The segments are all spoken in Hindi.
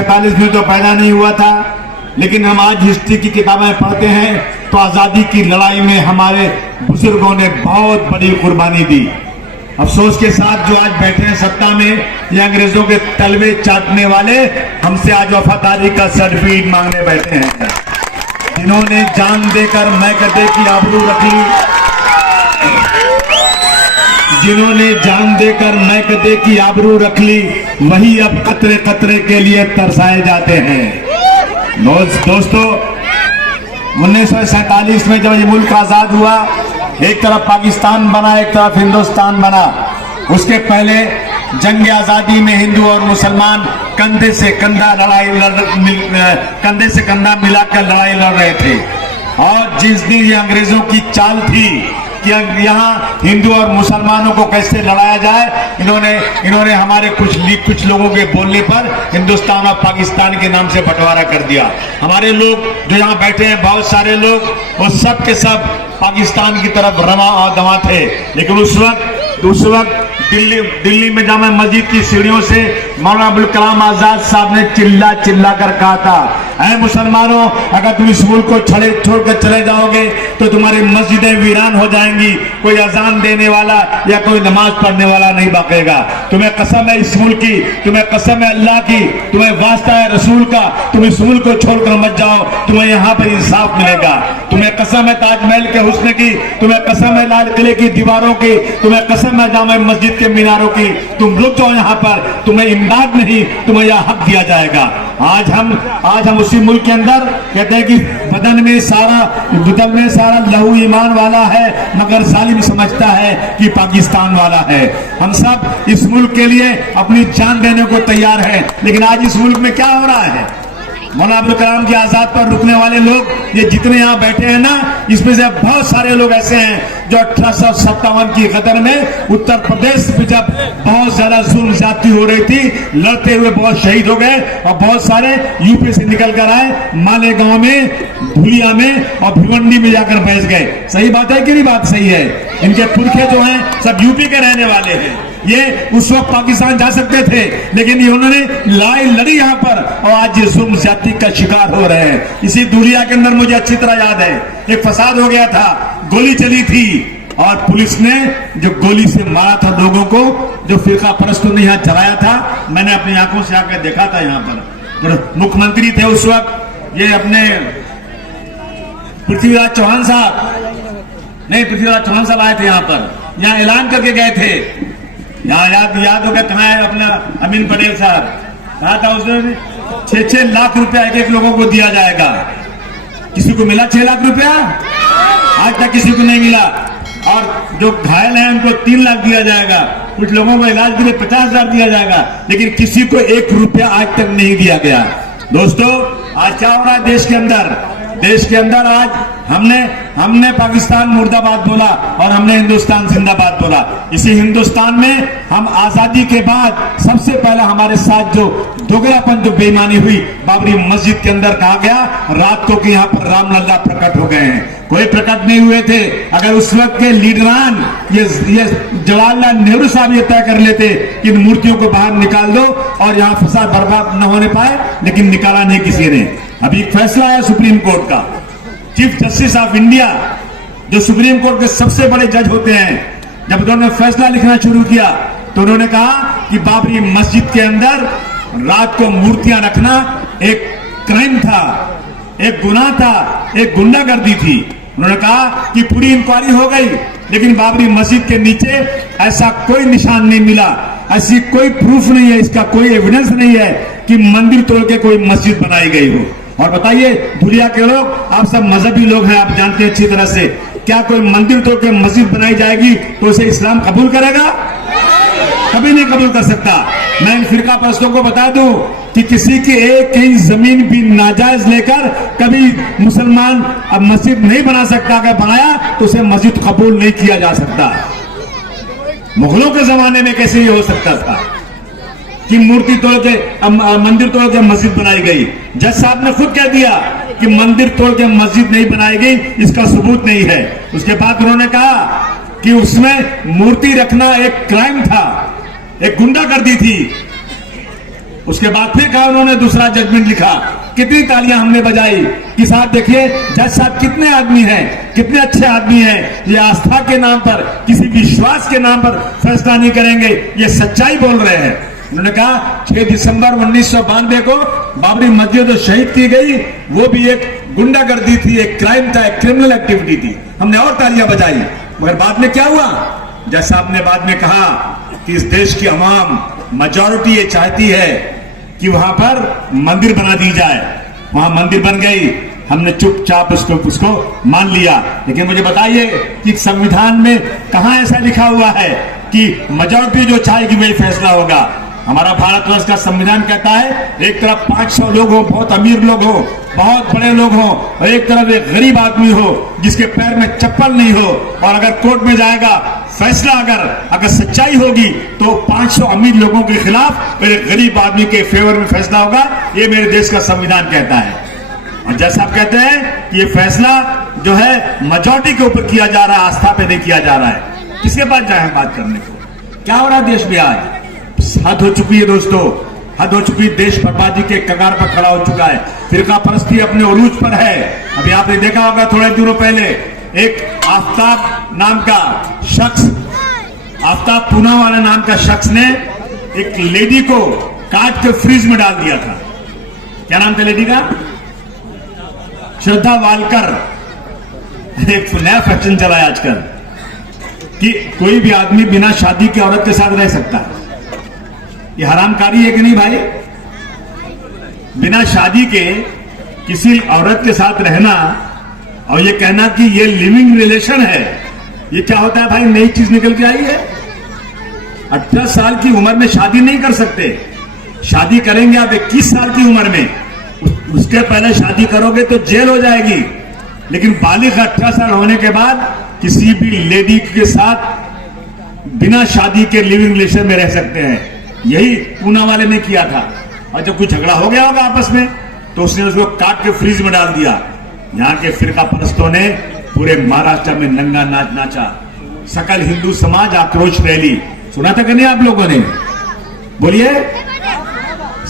1947 में तो पैदा नहीं हुआ था, लेकिन हम आज हिस्ट्री की किताबें पढ़ते हैं तो आजादी की लड़ाई में हमारे बुजुर्गों ने बहुत बड़ी कुर्बानी दी। अफसोस के साथ जो आज बैठे हैं सत्ता में, ये अंग्रेजों के तलवे चाटने वाले हमसे आज वफादारी का सर्टिफिकेट मांगने बैठे हैं। जिन्होंने जान देकर मैकदे की आबरू रख ली, जिन्होंने जान देकर मैकदे की आबरू रख ली, वही अब कतरे कतरे के लिए तरसाए जाते हैं। दोस्तों, 1947 में जब ये मुल्क आजाद हुआ, एक तरफ पाकिस्तान बना, एक तरफ हिंदुस्तान बना। उसके पहले जंग आजादी में हिंदू और मुसलमान कंधे से कंधा मिलाकर लड़ाई लड़ रहे थे। और जिस दिन ये अंग्रेजों की चाल थी कि यहाँ हिंदू और मुसलमानों को कैसे लड़ाया जाए, इन्होंने हमारे कुछ लोगों के बोलने पर हिंदुस्तान और पाकिस्तान के नाम से बंटवारा कर दिया। हमारे लोग जो यहाँ बैठे हैं, बहुत सारे लोग, वो सब के सब पाकिस्तान की तरफ रमा और दवा थे। लेकिन उस वक्त दिल्ली में जामा मस्जिद की सीढ़ियों से मौलाना अबुल कलाम आजाद साहब ने चिल्ला कर कहा था, ऐ मुसलमानों, अगर तुम इस मुल्क को छोड़कर चले जाओगे तो तुम्हारी मस्जिदें वीरान हो जाएंगी, कोई अजान देने वाला या कोई नमाज पढ़ने वाला नहीं बचेगा। तुम्हें कसम है इस मुल्क की, तुम्हें कसम है अल्लाह की, तुम्हें वास्ता है रसूल का, तुम इस मुल्क को छोड़कर मत जाओ, तुम्हें यहाँ पर इंसाफ मिलेगा। तुम्हें कसम है ताजमहल के हुस्न की, तुम्हें कसम है लाल किले की दीवारों की, तुम्हें कसम है जामा मस्जिद के मीनारों की, तुम रुक जाओ यहाँ पर, तुम्हें इमदाद नहीं, तुम्हें यह हक दिया जाएगा। आज हम उसी मुल्क के अंदर कहते हैं कि बदन में सारा लहू ईमान वाला है, मगर जालिम समझता है कि पाकिस्तान वाला है। हम सब इस मुल्क के लिए अपनी जान देने को तैयार हैं, लेकिन आज इस मुल्क में क्या हो रहा है? मौलाना अबुल कलाम की आजाद पर रुकने वाले लोग, ये जितने यहाँ बैठे हैं ना, इसमें से बहुत सारे लोग ऐसे हैं जो 1857 की गदर में उत्तर प्रदेश में जब बहुत ज्यादा जुल्म ज्यादती हो रही थी, लड़ते हुए बहुत शहीद हो गए, और बहुत सारे यूपी से निकल कर आए, मालेगांव में, धुलिया में और भिवंडी में जाकर बैठ गए। सही बात है कि नहीं? बात सही है। इनके पुरखे जो हैं सब यूपी के रहने वाले हैं। ये उस वक्त पाकिस्तान जा सकते थे, लेकिन ये उन्होंने लड़ाई लड़ी यहाँ पर, और आज ये जुल्म ज्यादती का शिकार हो रहे हैं। इसी धुलिया के अंदर मुझे अच्छी तरह याद है, एक फसाद हो गया था, गोली चली थी, और पुलिस ने जो गोली से मारा था लोगों को, जो फिरका परस्तों ने यहाँ चलाया था, मैंने अपनी आंखों से आकर देखा था। यहाँ पर मुख्यमंत्री थे उस वक्त, ये अपने पृथ्वीराज चौहान साहब आए थे यहाँ पर, यहाँ ऐलान करके गए थे। यहाँ याद होगा, कहाँ है अपना अमीन पटेल साहब, कहा था उसने 6-6 लाख रुपया एक लोगों को दिया जाएगा। किसी को मिला 6 लाख रुपया? आज तक किसी को नहीं मिला। और जो घायल हैं उनको 3 लाख दिया जाएगा, कुछ लोगों को इलाज के लिए 50,000 दिया जाएगा, लेकिन किसी को 1 रुपया आज तक नहीं दिया गया। दोस्तों, आज क्या हो रहा है देश के अंदर? आज हमने पाकिस्तान मुर्दाबाद बोला और हमने हिंदुस्तान जिंदाबाद बोला। इसी हिंदुस्तान में हम आजादी के बाद सबसे पहला हमारे साथ जो दोगलापन, जो बेईमानी हुई, बाबरी मस्जिद के अंदर कहा गया रात को कि यहाँ पर रामलला प्रकट हो गए हैं। कोई प्रकट नहीं हुए थे। अगर उस वक्त के लीडरान ये जवाहरलाल नेहरू साहब ये तय कर लेते कि इन मूर्तियों को बाहर निकाल दो और यहाँ फसाद बर्बाद न होने पाए, लेकिन निकाला नहीं किसी ने। अभी एक फैसला आया सुप्रीम कोर्ट का, चीफ जस्टिस ऑफ इंडिया, जो सुप्रीम कोर्ट के सबसे बड़े जज होते हैं, जब उन्होंने फैसला लिखना शुरू किया तो उन्होंने कहा कि बाबरी मस्जिद के अंदर रात को मूर्तियां रखना एक क्राइम था, एक गुनाह था, एक गुंडागर्दी थी। उन्होंने कहा कि पूरी इंक्वायरी हो गई, लेकिन बाबरी मस्जिद के नीचे ऐसा कोई निशान नहीं मिला, ऐसी कोई प्रूफ नहीं है, इसका कोई एविडेंस नहीं है कि मंदिर तोड़ के कोई मस्जिद बनाई गई हो। और बताइए, धुलिया के लोग, आप सब मजहबी लोग हैं, आप जानते हैं अच्छी तरह से, क्या कोई मंदिर तोड़ के मस्जिद बनाई जाएगी तो उसे इस्लाम कबूल करेगा? कभी नहीं कबूल कर सकता। मैं इन फिरका परस्तों को बता दूं कि किसी की 1 इंच जमीन भी नाजायज लेकर कभी मुसलमान अब मस्जिद नहीं बना सकता। अगर बनाया तो उसे मस्जिद कबूल नहीं किया जा सकता। मुगलों के जमाने में कैसे ये हो सकता था कि मूर्ति तोड़ के मंदिर तोड़ के मस्जिद बनाई गई? जज साहब ने खुद कह दिया कि मंदिर तोड़ के मस्जिद नहीं बनाई गई, इसका सबूत नहीं है। उसके बाद उन्होंने कहा कि उसमें मूर्ति रखना एक क्राइम था, एक गुंडागर्दी थी। उसके बाद फिर कहा उन्होंने दूसरा जजमेंट लिखा। कितनी तालियां हमने बजाई कि साहब देखिए जज साहब कितने आदमी हैं, कितने अच्छे आदमी हैं, ये आस्था के नाम पर, किसी विश्वास के नाम पर फैसला नहीं करेंगे, ये सच्चाई बोल रहे हैं। उन्होंने कहा 6 दिसंबर 1992 को बाबरी मस्जिद जो शहीद की गई वो भी एक गुंडागर्दी थी, एक क्राइम था, एक क्रिमिनल एक्टिविटी थी। हमने और तालियां बजाई। मगर बाद में क्या हुआ? जज साहब ने बाद में कहा कि इस देश की अवाम मेजॉरिटी ये चाहती है कि वहां पर मंदिर बना दी जाए। वहां मंदिर बन गई, हमने चुपचाप उसको मान लिया। लेकिन मुझे बताइए कि संविधान में कहां ऐसा लिखा हुआ है कि मेजॉरिटी जो चाहेगी वही फैसला होगा? हमारा भारतवर्ष का संविधान कहता है एक तरफ 500 लोग हो, बहुत अमीर लोग हो, बहुत बड़े लोग हो, और एक तरफ एक गरीब आदमी हो जिसके पैर में चप्पल नहीं हो, और अगर कोर्ट में जाएगा फैसला अगर सच्चाई होगी तो 500 अमीर लोगों के खिलाफ और एक गरीब आदमी के फेवर में फैसला होगा। ये मेरे देश का संविधान कहता है। और जैसा आप कहते हैं कि ये फैसला जो है मेजॉरिटी के ऊपर किया जा रहा है, आस्था पे नहीं किया जा रहा है। किसके पास जाए हम बात करने को? क्या हो रहा है देश में आज? हद हो चुकी है दोस्तों, हद हो चुकी है। देश बर्बादी के कगार पर खड़ा हो चुका है। फिरका परस्ती अपने उरूज पर है। अभी आपने देखा होगा थोड़े दिनों पहले एक आफ्ताब नाम का शख्स, आफ्ताब पूनावाला नाम का शख्स ने एक लेडी को काट के फ्रीज में डाल दिया था। क्या नाम था लेडी का? श्रद्धा वालकर। एक नया फैशन चला है आजकल कि कोई भी आदमी बिना शादी के औरत के साथ रह सकता है। ये हरामकारी है कि नहीं भाई? बिना शादी के किसी औरत के साथ रहना और ये कहना कि ये लिविंग रिलेशन है, ये क्या होता है भाई? नई चीज निकल के आई है। 18 साल की उम्र में शादी नहीं कर सकते। शादी करेंगे आप 21 साल की उम्र में, उसके पहले शादी करोगे तो जेल हो जाएगी। लेकिन बालिग 18 साल होने के बाद किसी भी लेडी के साथ बिना शादी के लिविंग रिलेशन में रह सकते हैं। यही पूना वाले ने किया था। और जब कुछ झगड़ा हो गया होगा आपस में तो उसने उसको काट के फ्रीज में डाल दिया। यहां के फिरका परस्तों ने पूरे महाराष्ट्र में नंगा नाच नाचा। सकल हिंदू समाज आक्रोश रैली सुना था कि नहीं आप लोगों ने? बोलिए।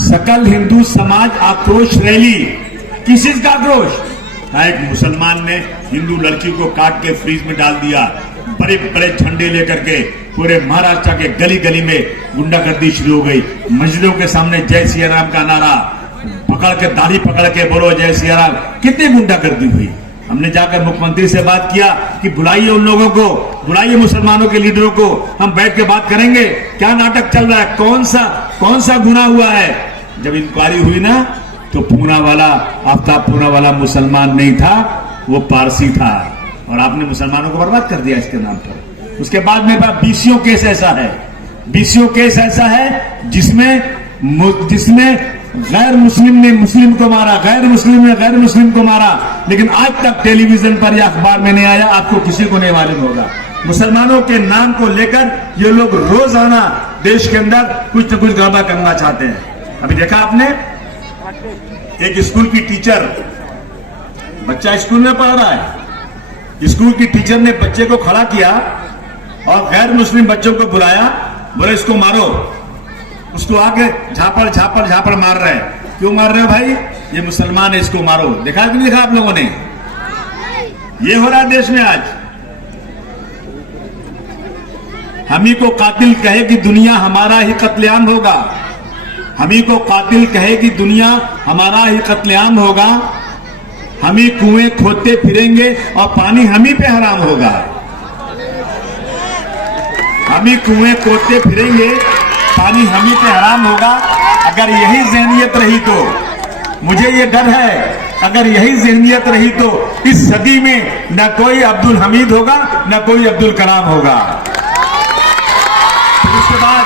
सकल हिंदू समाज आक्रोश रैली। किस चीज का आक्रोश? एक मुसलमान ने हिंदू लड़की को काट के फ्रीज में डाल दिया। बड़े बड़े झंडे लेकर के पूरे महाराष्ट्र के गली गली में गुंडागर्दी शुरू हो गई। मस्जिदों के सामने जय सिया राम का नारा, पकड़ के दाढ़ी पकड़ के बोलो जय सिया राम। कितनी गुंडागर्दी हुई। हमने जाकर मुख्यमंत्री से बात किया कि बुलाइए उन लोगों को, बुलाइए मुसलमानों के लीडरों को, हम बैठ के बात करेंगे क्या नाटक चल रहा है, कौन सा गुनाह हुआ है। जब इंक्वायरी हुई ना तो पूना वाला, आफ्ताब पूना वाला मुसलमान नहीं था, वो पारसी था। और आपने मुसलमानों को बर्बाद कर दिया इसके नाम पर। उसके बाद मेरे पास बीसीओ केस ऐसा है, बीसीओ केस ऐसा है जिसमें गैर मुस्लिम ने मुस्लिम को मारा, गैर मुस्लिम ने गैर मुस्लिम को मारा, लेकिन आज तक टेलीविजन पर या अखबार में नहीं आया। आपको किसी को नहीं मालूम होगा। मुसलमानों के नाम को लेकर ये लोग रोजाना देश के अंदर कुछ न कुछ गड़बड़ करना चाहते हैं। अभी देखा आपने एक स्कूल की टीचर, बच्चा स्कूल में पढ़ रहा है, स्कूल की टीचर ने बच्चे को खड़ा किया और गैर मुस्लिम बच्चों को बुलाया, बोले इसको मारो। उसको आके झापड़ मार रहे हैं। क्यों मार रहे हो भाई? ये मुसलमान है, इसको मारो। देखा कि नहीं देखा आप लोगों ने? ये हो रहा है देश में आज। हम ही को कातिल कहे कि दुनिया हमारा ही कत्लेआम होगा। हम ही को कातिल कहे कि दुनिया हमारा ही कत्लेआम होगा। हम ही कुएं खोदते फिरेंगे और पानी हम ही पे हराम होगा। हम ही कुएं खोदते फिरेंगे, पानी हम ही पे हराम होगा। अगर यही ज़हनियत रही तो, मुझे ये डर है, अगर यही ज़हनियत रही तो इस सदी में न कोई अब्दुल हमीद होगा न कोई अब्दुल कलाम होगा। फिर उसके बाद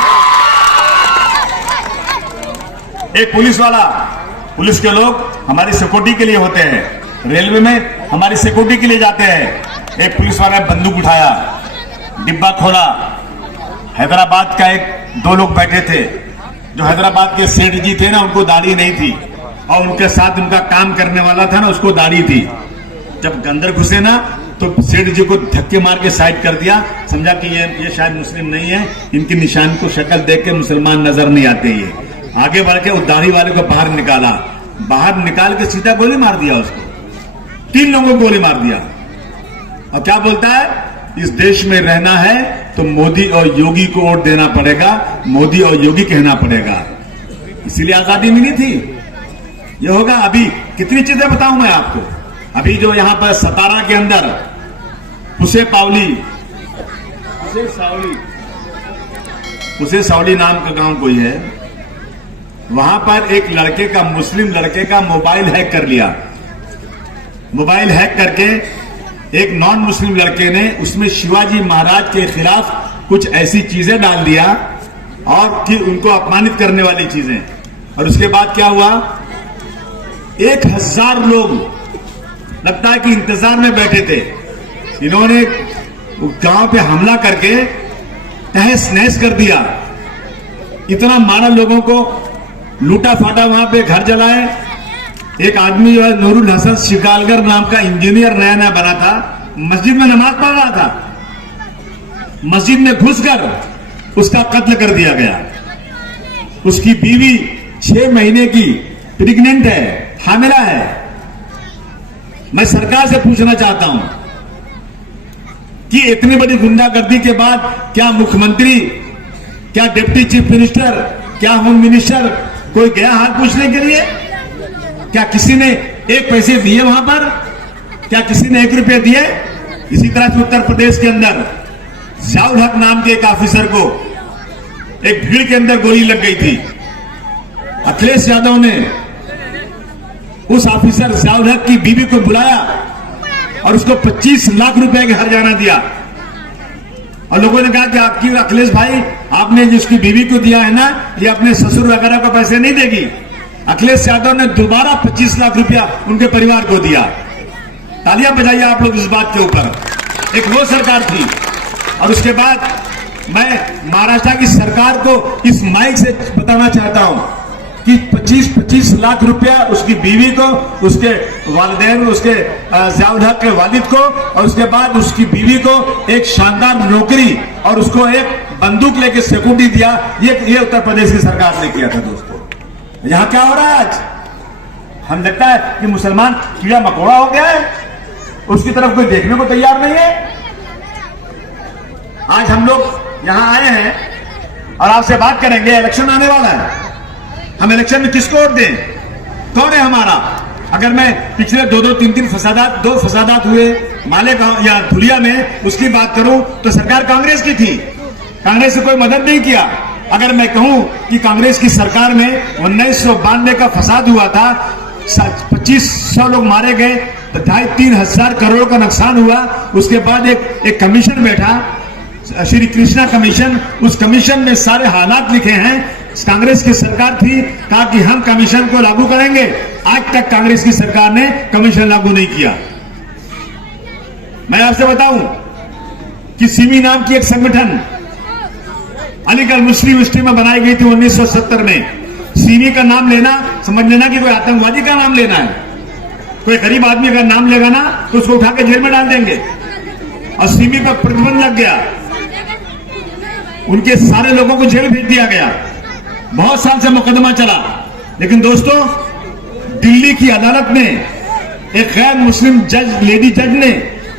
एक पुलिस वाला, पुलिस के लोग हमारी सिक्योरिटी के लिए होते हैं, रेलवे में हमारी सिक्योरिटी के लिए जाते हैं। एक पुलिस वाला ने बंदूक उठाया, डिब्बा खोला। हैदराबाद का दो लोग बैठे थे। जो हैदराबाद के सेठ जी थे ना, उनको दाढ़ी नहीं थी, और उनके साथ उनका काम करने वाला था ना, उसको दाढ़ी थी। जब अंदर घुसे ना तो सेठ जी को धक्के मार के साइड कर दिया। समझा कि ये शायद मुस्लिम नहीं है, इनकी निशान को शक्ल देख के मुसलमान नजर नहीं आते। ये आगे बढ़ के उस दाढ़ी वाले को बाहर निकाला, बाहर निकाल के सीधा गोली मार दिया उसको, 3 लोगों को गोली मार दिया। और क्या बोलता है, इस देश में रहना है तो मोदी और योगी को वोट देना पड़ेगा, मोदी और योगी कहना पड़ेगा, इसीलिए आजादी मिली थी। ये होगा। अभी कितनी चीजें बताऊं मैं आपको। अभी जो यहां पर सतारा के अंदर पुसे सावली नाम का गांव कोई है, वहां पर एक लड़के का, मुस्लिम लड़के का मोबाइल हैक कर लिया। मोबाइल हैक करके एक नॉन मुस्लिम लड़के ने उसमें शिवाजी महाराज के खिलाफ कुछ ऐसी चीजें डाल दिया और कि उनको अपमानित करने वाली चीजें। और उसके बाद क्या हुआ, 1000 लोग लगता है कि इंतजार में बैठे थे। इन्होंने गांव पे हमला करके तहस नहस कर दिया, इतना मारा लोगों को, लूटा फाटा, वहां पे घर जलाए। एक आदमी जो है नूरुल हसन शिकालगर नाम का इंजीनियर नया नया बना था, मस्जिद में नमाज पढ़ रहा था, मस्जिद में घुसकर उसका कत्ल कर दिया गया। उसकी बीवी 6 महीने की प्रेग्नेंट है, हामिला है। मैं सरकार से पूछना चाहता हूं कि इतनी बड़ी गुंडागर्दी के बाद क्या मुख्यमंत्री, क्या डिप्टी चीफ मिनिस्टर, क्या होम मिनिस्टर कोई गया हाल पूछने के लिए? क्या किसी ने 1 पैसे दिए वहां पर? क्या किसी ने 1 रुपये दिए? इसी तरह से उत्तर प्रदेश के अंदर ज़ियाउल हक नाम के एक ऑफिसर को एक भीड़ के अंदर गोली लग गई थी। अखिलेश यादव ने उस ऑफिसर ज़ियाउल हक की बीवी को बुलाया और उसको 25 लाख रुपए का हर्जाना दिया। और लोगों ने कहा कि आपकी अखिलेश भाई, आपने जिसकी बीवी को दिया है ना, ये अपने ससुर वगैरह को पैसे नहीं देगी। अखिलेश यादव ने दोबारा 25 लाख रुपया उनके परिवार को दिया। तालियां बजाइए आप लोग इस बात के ऊपर। एक वो सरकार थी। और उसके बाद मैं महाराष्ट्र की सरकार को इस माइक से बताना चाहता हूं कि 25 लाख रुपया उसकी बीवी को, उसके वालिदैन, उसके ज़ियाउल हक के वालिद को, और उसके बाद उसकी बीवी को एक शानदार नौकरी और उसको एक बंदूक लेके सिक्योरिटी दिया। ये उत्तर प्रदेश की सरकार ने किया था दोस्तों। यहां क्या हो रहा है आज? हम लगता है कि मुसलमान कीड़ा मकोड़ा हो गया है, उसकी तरफ कोई देखने को तैयार नहीं है। आज हम लोग यहां आए हैं और आपसे बात करेंगे। इलेक्शन आने वाला है, हम इलेक्शन में किसको वोट दें? कौन है हमारा? अगर मैं पिछले 2-3 फसादात हुए मालेगांव या धुलिया में, उसकी बात करूं तो सरकार कांग्रेस की थी, कांग्रेस ने कोई मदद नहीं किया। अगर मैं कहूं कि कांग्रेस की सरकार में 1992 का फसाद हुआ था, 2500 लोग मारे गए, 2,500-3 हजार करोड़ का नुकसान हुआ। उसके बाद एक कमीशन बैठा, श्री कृष्णा कमीशन। उस कमीशन में सारे हालात लिखे हैं। कांग्रेस की सरकार थी, कहा कि हम कमीशन को लागू करेंगे। आज तक कांग्रेस की सरकार ने कमीशन लागू नहीं किया। मैं आपसे बताऊं कि सिमी नाम की एक संगठन अलीगढ़ मुस्लिम यूनिवर्सिटी में बनाई गई थी 1970 में। सिमी का नाम लेना, समझ लेना कि कोई आतंकवादी का नाम लेना है। कोई गरीब आदमी का नाम लेगा ना तो उसको उठा के जेल में डाल देंगे। और सिमी पर प्रतिबंध लग गया, उनके सारे लोगों को जेल भेज दिया गया। बहुत साल से मुकदमा चला। लेकिन दोस्तों, दिल्ली की अदालत ने, एक गैर मुस्लिम लेडी जज ने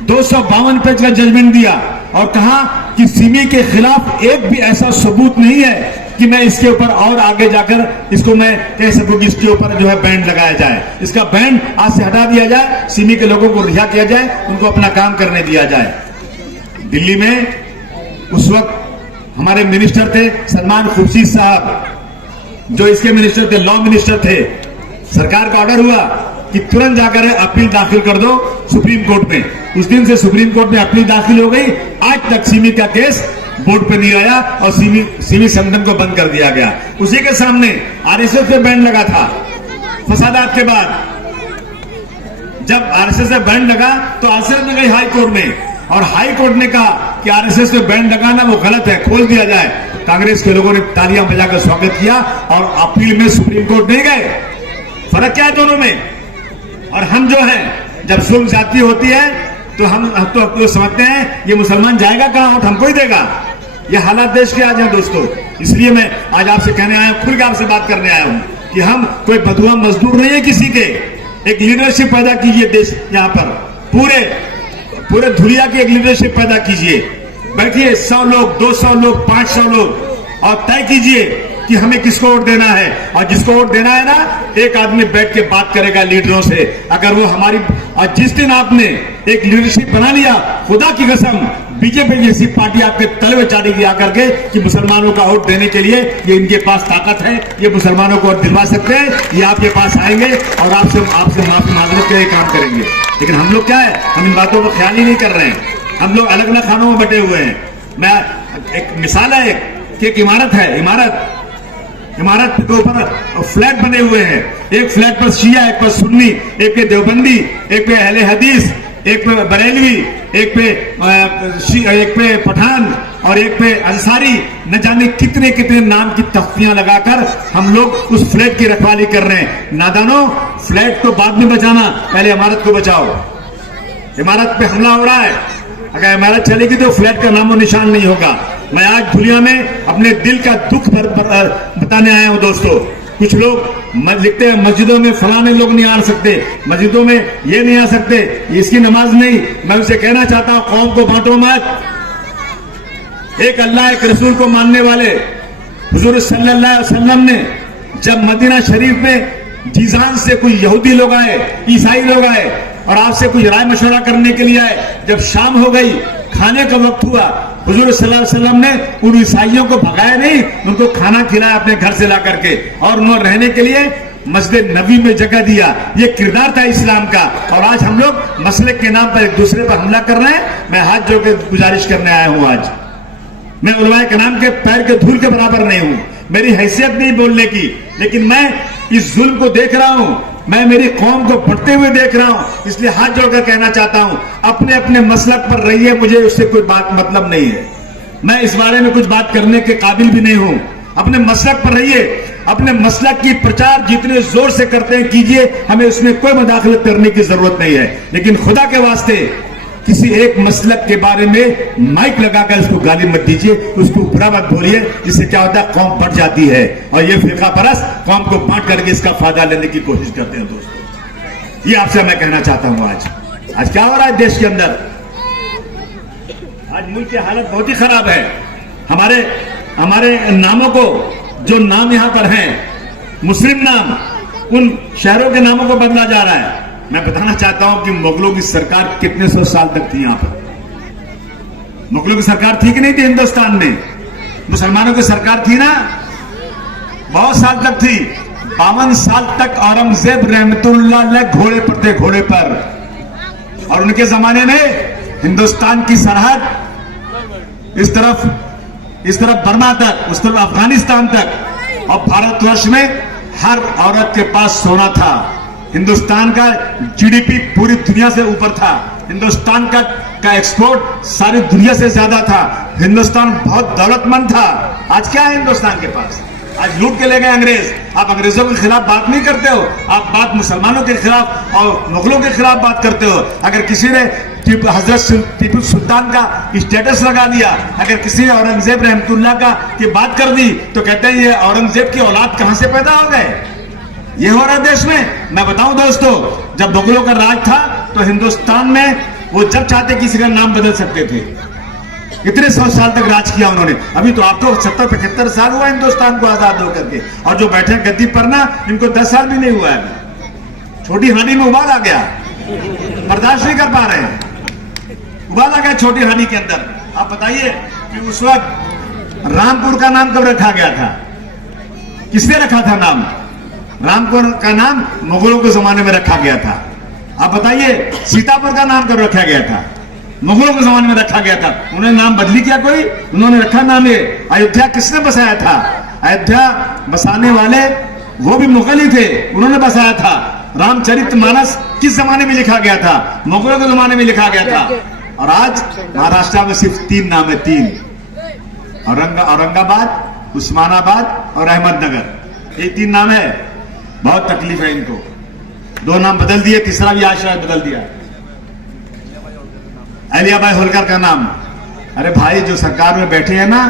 252 पेज का जजमेंट दिया और कहा कि सिमी के खिलाफ एक भी ऐसा सबूत नहीं है कि मैं इसके ऊपर और आगे जाकर इसको मैं कह सकूं कि इसके ऊपर जो है बैंड लगाया जाए। इसका बैंड आज से हटा दिया जाए, सिमी के लोगों को रिहा किया जाए, उनको अपना काम करने दिया जाए। दिल्ली में उस वक्त हमारे मिनिस्टर थे सलमान खुर्शीद साहब, जो इसके मिनिस्टर थे, लॉ मिनिस्टर थे। सरकार का ऑर्डर हुआ कि तुरंत जाकर अपील दाखिल कर दो सुप्रीम कोर्ट में। उस दिन से सुप्रीम कोर्ट में अपील दाखिल हो गई। आज तक सिमी का केस बोर्ड पे नहीं आया और सिमी संगठन को बंद कर दिया गया। उसी के सामने आरएसएस पे बैन लगा था फसादात के बाद। जब आरएसएस पे बैन लगा तो आरएसएस में गई हाई कोर्ट में और हाई कोर्ट ने कहा कि आरएसएस पे बैन लगाना वो गलत है, खोल दिया जाए। कांग्रेस के लोगों ने तालियां बजाकर स्वागत किया और अपील में सुप्रीम कोर्ट नहीं गए। फर्क क्या है दोनों में? और हम जो है, जब जुल्म ज्यादती होती है तो हम तो समझते हैं ये मुसलमान जाएगा कहां, वोट हमको ही देगा। ये हालात देश के आज हैं दोस्तों। इसलिए मैं आज आपसे कहने आया हूं, खुल के आपसे बात करने आया हूं कि हम कोई बदुआ मजदूर नहीं है किसी के। एक लीडरशिप पैदा कीजिए देश, यहाँ पर पूरे दुनिया की एक लीडरशिप पैदा कीजिए। बैठिए 100 लोग, 200 लोग, 500 लोग और तय कीजिए कि हमें किसको वोट देना है। और जिसको वोट देना है ना, एक आदमी बैठ के बात करेगा लीडरों से। अगर वो हमारी, और जिस दिन आपने एक लीडरशिप बना लिया, खुदा की कसम बीजेपी जैसी पार्टी आपके तलवे चाटेगी आकर के कि मुसलमानों का वोट देने के लिए ये इनके पास ताकत है, ये मुसलमानों को वोट दिलवा सकते हैं, ये आपके पास आएंगे और आपसे माफी मांगने के लिए काम करेंगे। लेकिन हम लोग क्या है, हम इन बातों को ख्याल ही नहीं कर रहे हैं। हम लोग अलग अलग खानों में बटे हुए हैं। मैं एक मिसाल है, एक इमारत है, इमारत के ऊपर फ्लैट बने हुए हैं। एक फ्लैट पर शिया, एक पर सुन्नी, एक पे देवबंदी, एक पे अहले हदीस, एक पे बरेलवी, एक पे पठान और एक पे अंसारी। न जाने कितने कितने नाम की तख्तियां लगाकर हम लोग उस फ्लैट की रखवाली कर रहे हैं। नादानो, फ्लैट को बाद में बचाना, पहले इमारत को बचाओ। इमारत पे हमला हो रहा है, अगर इमारत चलेगी तो फ्लैट का नामो निशान नहीं होगा। मैं आज दुनिया में अपने दिल का दुख बताने आया हूं दोस्तों। कुछ लोग लिखते हैं मस्जिदों में फलाने लोग नहीं आ सकते, मस्जिदों में ये नहीं आ सकते, इसकी नमाज नहीं। मैं उसे कहना चाहता हूं, कौम को बांटो मत। एक अल्लाह एक रसूल को मानने वाले हुजूर सल्लल्लाहु अलैहि वसल्लम ने जब मदीना शरीफ में जीजान से कोई यहूदी लोग आए, ईसाई लोग आए और आपसे कुछ राय मशवरा करने के लिए आए, जब शाम हो गई, खाने का वक्त हुआ, हुजूर सल्लल्लाहु अलैहि वसल्लम ने उन ईसाइयों को भगाया नहीं, उनको खाना खिलाया अपने घर से ला करके और उन्हें रहने के लिए मस्जिद नबी में जगह दिया। ये किरदार था इस्लाम का। और आज हम लोग मसलक के नाम पर एक दूसरे पर हमला कर रहे हैं। मैं हाथ जोड़ के गुजारिश करने आया हूं। आज मैं उलमाए के नाम के पैर के धूल के बराबर नहीं हूं, मेरी हैसियत नहीं बोलने की, लेकिन मैं इस जुल्म को देख रहा हूं, मैं मेरी कौम को बढ़ते हुए देख रहा हूं। इसलिए हाथ जोड़कर कहना चाहता हूं, अपने अपने मसलक पर रहिए, मुझे उससे कोई बात मतलब नहीं है। मैं इस बारे में कुछ बात करने के काबिल भी नहीं हूं। अपने मसलक पर रहिए, अपने मसलक की प्रचार जितने जोर से करते हैं कीजिए, हमें उसमें कोई मुदाखलत करने की जरूरत नहीं है। लेकिन खुदा के वास्ते किसी एक मसलक के बारे में माइक लगाकर उसको गाली मत दीजिए, उसको बुरा मत बोलिए। इससे क्या होता है, कौम बढ़ जाती है और ये फिरका परस्त कौम को बांट करके इसका फायदा लेने की कोशिश करते हैं। दोस्तों, ये आपसे मैं कहना चाहता हूं। आज क्या हो रहा है देश के अंदर, आज मुल्क की हालत बहुत ही खराब है। हमारे नामों को, जो नाम यहां पर हैं मुस्लिम नाम, उन शहरों के नामों को बदला जा रहा है। मैं बताना चाहता हूं कि मुगलों की सरकार कितने सौ साल तक थी यहां पर। मुगलों की सरकार थी कि नहीं थी हिंदुस्तान में? मुसलमानों की सरकार थी ना, बहुत साल तक थी। 52 साल तक औरंगजेब रहमतुल्लाह अलैह घोड़े पर थे, घोड़े पर। और उनके जमाने में हिंदुस्तान की सरहद इस तरफ बर्मा तक, उस तरफ अफगानिस्तान तक, और भारतवर्ष में हर औरत के पास सोना था। हिंदुस्तान का जीडीपी पूरी दुनिया से ऊपर था। हिंदुस्तान का एक्सपोर्ट सारी दुनिया से ज्यादा था। हिंदुस्तान बहुत दौलतमंद था। आज क्या है हिंदुस्तान के पास? आज लूट के ले गए अंग्रेज। आप अंग्रेजों के खिलाफ बात नहीं करते हो, आप बात मुसलमानों के खिलाफ और मुगलों के खिलाफ बात करते हो। अगर किसी ने हजरत टीपू सुल्तान का स्टेटस लगा दिया, अगर किसी ने औरंगजेब रहमतुल्लाह की बात कर दी, तो कहते हैं ये औरंगजेब की औलाद कहां से पैदा हो गए। ये हो रहा है देश में। मैं बताऊं दोस्तों, जब मुगलों का राज था तो हिंदुस्तान में वो जब चाहते किसी का नाम बदल सकते थे। इतने 100 साल तक राज किया उन्होंने। अभी तो आपको 70-75 साल हुआ हिंदुस्तान को आजाद होकर के, और जो बैठे गद्दी पर ना, इनको 10 साल भी नहीं हुआ है। छोटी हांडी में उबाल आ गया, बर्दाश्त नहीं कर पा रहे हैं, उबाल आ गया छोटी हांडी के अंदर। आप बताइए कि उस वक्त रामपुर का नाम कब रखा गया था? किसने रखा था नाम? रामपुर का नाम मुगलों के जमाने में रखा गया था। आप बताइए सीतापुर का नाम कब रखा गया था? मुगलों के जमाने में रखा गया था। उन्होंने नाम बदली क्या कोई? उन्होंने रखा नाम ये। अयोध्या किसने बसाया था? अयोध्या बसाने वाले वो भी मुगल ही थे, उन्होंने बसाया था। रामचरितमानस किस जमाने में लिखा गया था? मुगलों के जमाने में लिखा गया था। और आज महाराष्ट्र में सिर्फ 3 नाम है, 3। औरंगाबाद, उस्मानाबाद और अहमदनगर, ये 3 नाम है। बहुत तकलीफ है इनको। 2 नाम बदल दिए, तीसरा भी आज शायद बदल दिया, अलिया भाई होलकर का नाम। अरे भाई, जो सरकार में बैठे हैं ना,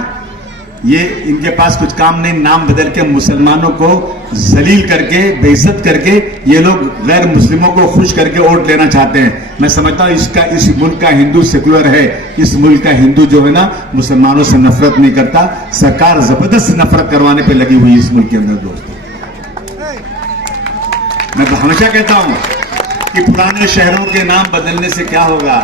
ये इनके पास कुछ काम नहीं, नाम बदल के मुसलमानों को जलील करके, बेइज्जत करके ये लोग गैर मुस्लिमों को खुश करके वोट लेना चाहते हैं। मैं समझता हूं इस मुल्क का हिंदू सेकुलर है, इस मुल्क का हिंदू जो है ना मुसलमानों से नफरत नहीं करता। सरकार जबरदस्त नफरत करवाने पे लगी हुई है इस मुल्क के अंदर। दोस्तों, मैं हमेशा कहता हूं कि पुराने शहरों के नाम बदलने से क्या होगा।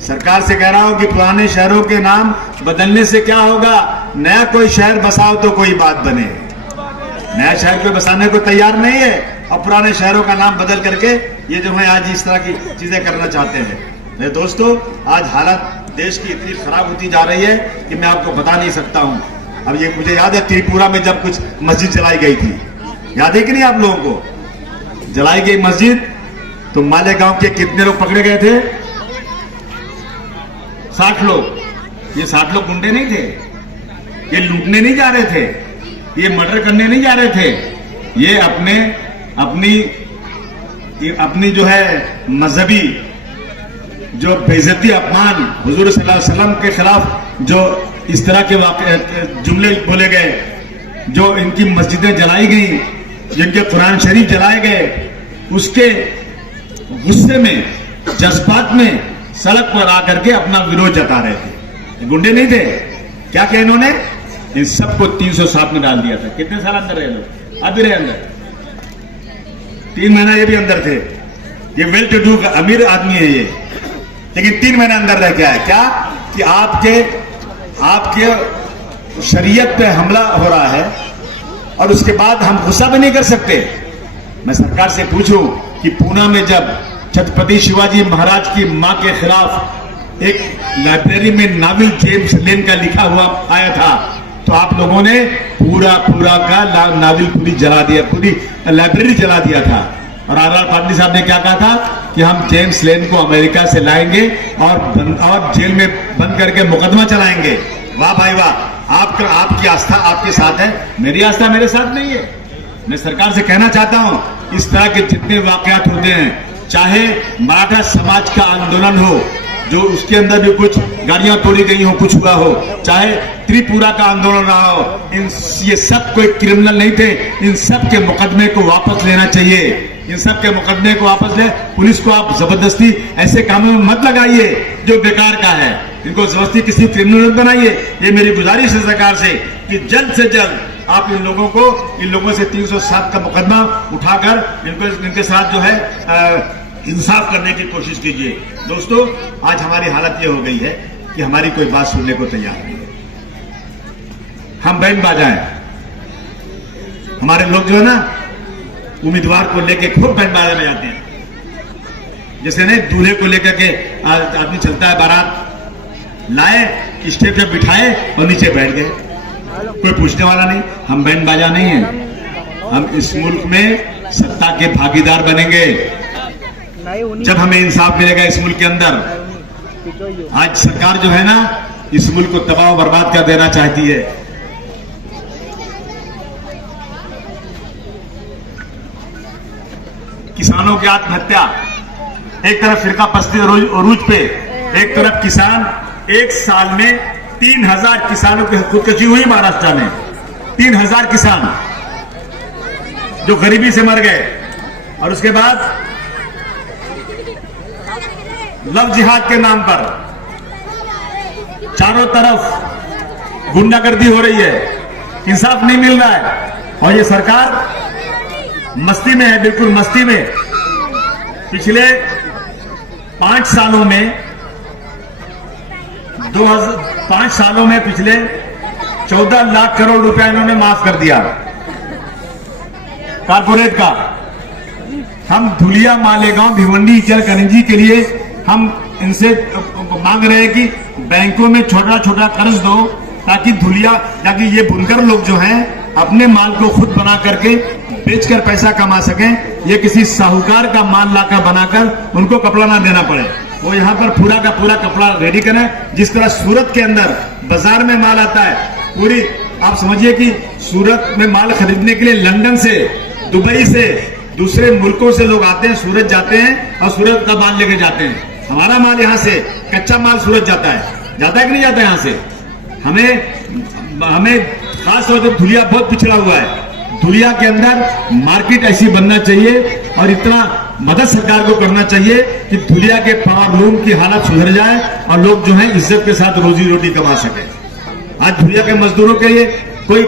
सरकार से कह रहा हूं कि पुराने शहरों के नाम बदलने से क्या होगा। नया कोई शहर बसाओ तो कोई बात बने, नया शहर कोई बसाने को तैयार नहीं है और पुराने शहरों का नाम बदल करके ये जो है आज इस तरह की चीजें करना चाहते हैं। मेरे दोस्तों, आज हालत देश की इतनी खराब होती जा रही है कि मैं आपको बता नहीं सकता हूं। अब ये मुझे याद है त्रिपुरा में जब कुछ मस्जिद जलाई गई थी, याद है कि नहीं आप लोगों को? जलाई गई मस्जिद तो मालेगांव के कितने लोग पकड़े गए थे? 60 लोग। ये 60 लोग गुंडे नहीं थे, ये लूटने नहीं जा रहे थे, ये मर्डर करने नहीं जा रहे थे, ये अपनी जो है मजहबी जो बेइज्जती अपमान हुजूर सल्लल्लाहु अलैहि वसल्लम के खिलाफ जो इस तरह के जुमले बोले गए, जो इनकी मस्जिदें जलाई गई, जिनके कुरान शरीफ जलाए गए, उसके गुस्से में, जज्बात में सड़क पर आकर के अपना विरोध जता रहे थे। गुंडे नहीं थे। क्या किया इन्होंने? इन सबको 307 में डाल दिया था। कितने साल अंदर रहे लोग? अभी रहे अंदर 3 महीना ये भी अंदर थे। ये वेल टू डू अमीर आदमी है ये, लेकिन 3 महीना अंदर रह गया है। क्या कि आपके शरीयत पे हमला हो रहा है और उसके बाद हम गुस्सा भी नहीं कर सकते। मैं सरकार से पूछूं कि पूना में जब छत्रपति शिवाजी महाराज की मां के खिलाफ एक लाइब्रेरी में नावल जेम्स लेन का लिखा हुआ आया था, तो आप लोगों ने पूरा का नावल पूरी जला दिया, पूरी लाइब्रेरी जला दिया था। और आर पाटिल साहब ने क्या कहा था कि हम जेम्स लेन को अमेरिका से लाएंगे और जेल में बंद करके मुकदमा चलाएंगे। वाह भाई वाह, आपकी आस्था आपके साथ है, मेरी आस्था मेरे साथ नहीं है। मैं सरकार से कहना चाहता हूं, इस तरह के जितने वाकयात होते हैं, चाहे मराठा समाज का आंदोलन हो जो उसके अंदर भी कुछ गाड़ियां तोड़ी गई हो, कुछ हुआ हो, चाहे त्रिपुरा का आंदोलन रहा हो, ये सब कोई क्रिमिनल नहीं थे। इन सब के मुकदमे को वापस लेना चाहिए। इन सब के मुकदमे को वापस ले। पुलिस को आप जबरदस्ती ऐसे कामों में मत लगाइए जो बेकार का है। इनको जबरदस्ती किसी क्रिमिनल मत बनाइए। ये मेरी गुजारिश है सरकार से कि जल्द से जल्द आप इन लोगों से 307 का मुकदमा उठाकर इनके साथ जो है इंसाफ करने की कोशिश कीजिए। दोस्तों, आज हमारी हालत ये हो गई है कि हमारी कोई बात सुनने को तैयार नहीं है। हम बैंड बाजाएं, हमारे लोग जो है ना उम्मीदवार को लेके खूब बैंड बाजा में जाते हैं। जैसे नहीं दूल्हे को लेकर के आदमी चलता है, बारात लाए, स्टेज पे बिठाए और नीचे बैठ गए, कोई पूछने वाला नहीं। हम बैंड बाजा नहीं है। हम इस मुल्क में सत्ता के भागीदार बनेंगे जब हमें इंसाफ मिलेगा इस मुल्क के अंदर। आज सरकार जो है ना इस मुल्क को तबाह और बर्बाद कर देना चाहती है। किसानों की आत्महत्या, एक तरफ फिरका पस्ती अरूज पे, एक तरफ किसान, एक साल में 3000 किसानों की खुदकुशी हुई महाराष्ट्र में। 3000 किसान जो गरीबी से मर गए। और उसके बाद लव जिहाद के नाम पर चारों तरफ गुंडागर्दी हो रही है, इंसाफ नहीं मिल रहा है। और ये सरकार मस्ती में है, बिल्कुल मस्ती में। पिछले 5 सालों में 5 सालों में पिछले 14 लाख करोड़ रुपया इन्होंने माफ कर दिया कारपोरेट का। हम धुलिया, मालेगांव, भिवंडी, इचलकरंजी के लिए हम इनसे मांग रहे हैं कि बैंकों में छोटा छोटा कर्ज दो, ताकि ये बुनकर लोग जो हैं अपने माल को खुद बना करके बेचकर पैसा कमा सकें। ये किसी साहूकार का माल लाकर बनाकर उनको कपड़ा ना देना पड़े। वो यहाँ पर पूरा का पूरा कपड़ा रेडी करें। जिस तरह सूरत के अंदर बाजार में माल आता है, पूरी आप समझिए कि सूरत में माल खरीदने के लिए लंदन से, दुबई से, दूसरे मुल्कों से लोग आते हैं, सूरत जाते हैं और सूरत का माल लेके जाते हैं। हमारा माल यहाँ से कच्चा माल सूरत जाता है कि नहीं जाता? यहाँ से हमें हमें खास तौर पर धुलिया बहुत पिछड़ा हुआ है। धुलिया के अंदर मार्केट ऐसी बनना चाहिए और इतना मदद सरकार को करना चाहिए कि धुलिया के पावर लूम की हालत सुधर जाए और लोग जो है इज्जत के साथ रोजी रोटी कमा सके। आज धुलिया के मजदूरों के लिए कोई